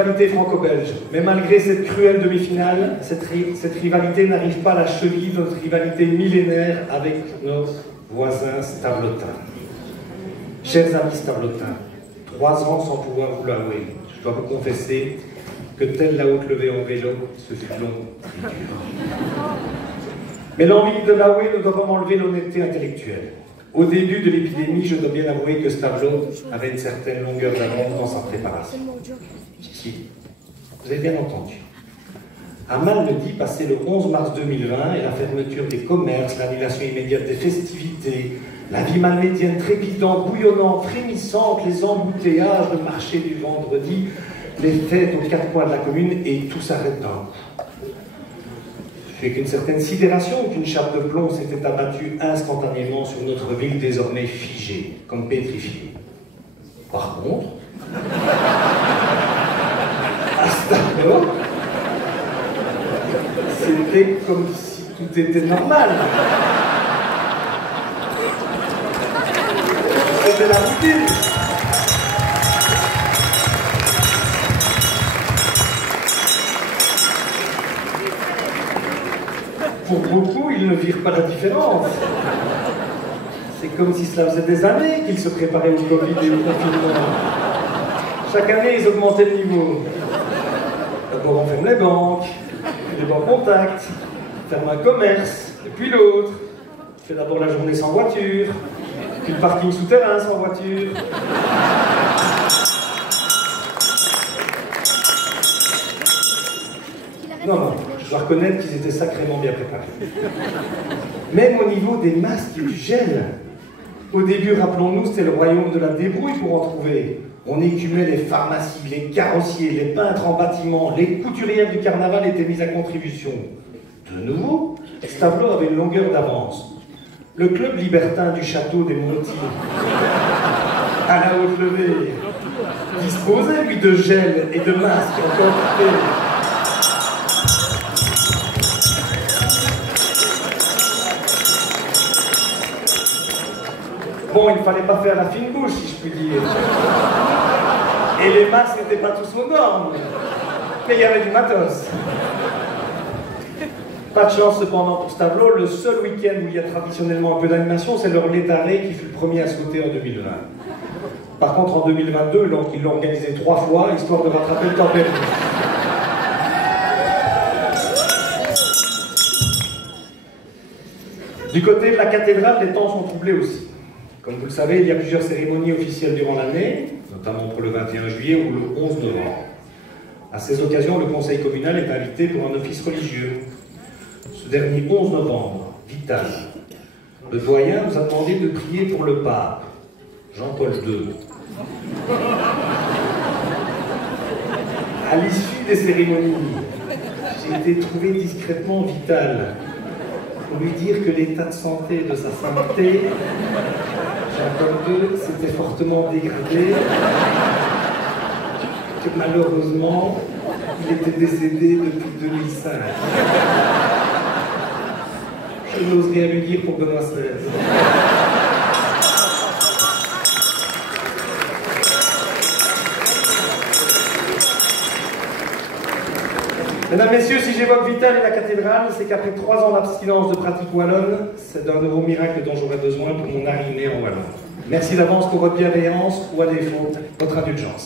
Rivalité franco-belge. Mais malgré cette cruelle demi-finale, cette rivalité n'arrive pas à la cheville de notre rivalité millénaire avec nos voisins stavelotins. Chers amis stavelotins, 3 ans sans pouvoir vous l'avouer, je dois vous confesser que telle la haute levée en vélo, ce fut long et dur. Mais l'envie de l'avouer ne doit pas m'enlever l'honnêteté intellectuelle. Au début de l'épidémie, je dois bien avouer que Stavelot avait une certaine longueur d'avance dans sa préparation. Si, vous avez bien entendu. Amal me dit, passé le 11 mars 2020 et la fermeture des commerces, l'annulation immédiate des festivités, la vie malmédienne trépidante, bouillonnante, frémissante, les embouteillages, le marché du vendredi, les fêtes aux 4 coins de la commune, et tout s'arrête d'un coup. Avec une certaine sidération qu'une chape de plomb s'était abattue instantanément sur notre ville désormais figée, comme pétrifiée. Par contre, à Stavelot, c'était comme si tout était normal. C'était la routine. Pour beaucoup, ils ne virent pas la différence. C'est comme si cela faisait des années qu'ils se préparaient au Covid et au confinement. Chaque année, ils augmentaient le niveau. D'abord, on ferme les banques, puis les banques contact, ferme un commerce, et puis l'autre. On fait d'abord la journée sans voiture, puis le parking souterrain sans voiture. Non, je dois reconnaître qu'ils étaient sacrément bien préparés. Même au niveau des masques et du gel. Au début, rappelons-nous, c'était le royaume de la débrouille pour en trouver. On écumait les pharmacies, les carrossiers, les peintres en bâtiment, les couturières du carnaval étaient mises à contribution. De nouveau, Stavelot avait une longueur d'avance. Le club libertin du château des Montis, à la haute levée, disposait, lui, de gel et de masques en quantité. Bon, il ne fallait pas faire la fine bouche, si je puis dire. Et les masques n'étaient pas tous aux normes. Mais il y avait du matos. Pas de chance cependant pour Stavelot, le seul week-end où il y a traditionnellement un peu d'animation, c'est leur Létaré qui fut le premier à sauter en 2020. Par contre, en 2022, ils l'ont organisé 3 fois, histoire de rattraper le temps perdu. Du côté de la cathédrale, les temps sont troublés aussi. Comme vous le savez, il y a plusieurs cérémonies officielles durant l'année, notamment pour le 21 juillet ou le 11 novembre. À ces occasions, le conseil communal est invité pour un office religieux. Ce dernier 11 novembre, Vital, le doyen nous a demandé de prier pour le pape, Jean-Paul II. À l'issue des cérémonies, j'ai été trouvé discrètement Vital pour lui dire que l'état de santé de sa sainteté, Jean-Paul II, s'était fortement dégradé, que malheureusement, il était décédé depuis 2005. Je n'ose rien lui dire pour Benoît XVI. Mesdames, Messieurs, si j'évoque Vital et la cathédrale, c'est qu'après 3 ans d'abstinence de pratique wallonne, c'est d'un nouveau miracle dont j'aurais besoin pour mon arrivée en wallon. Merci d'avance pour votre bienveillance ou à défaut, votre indulgence.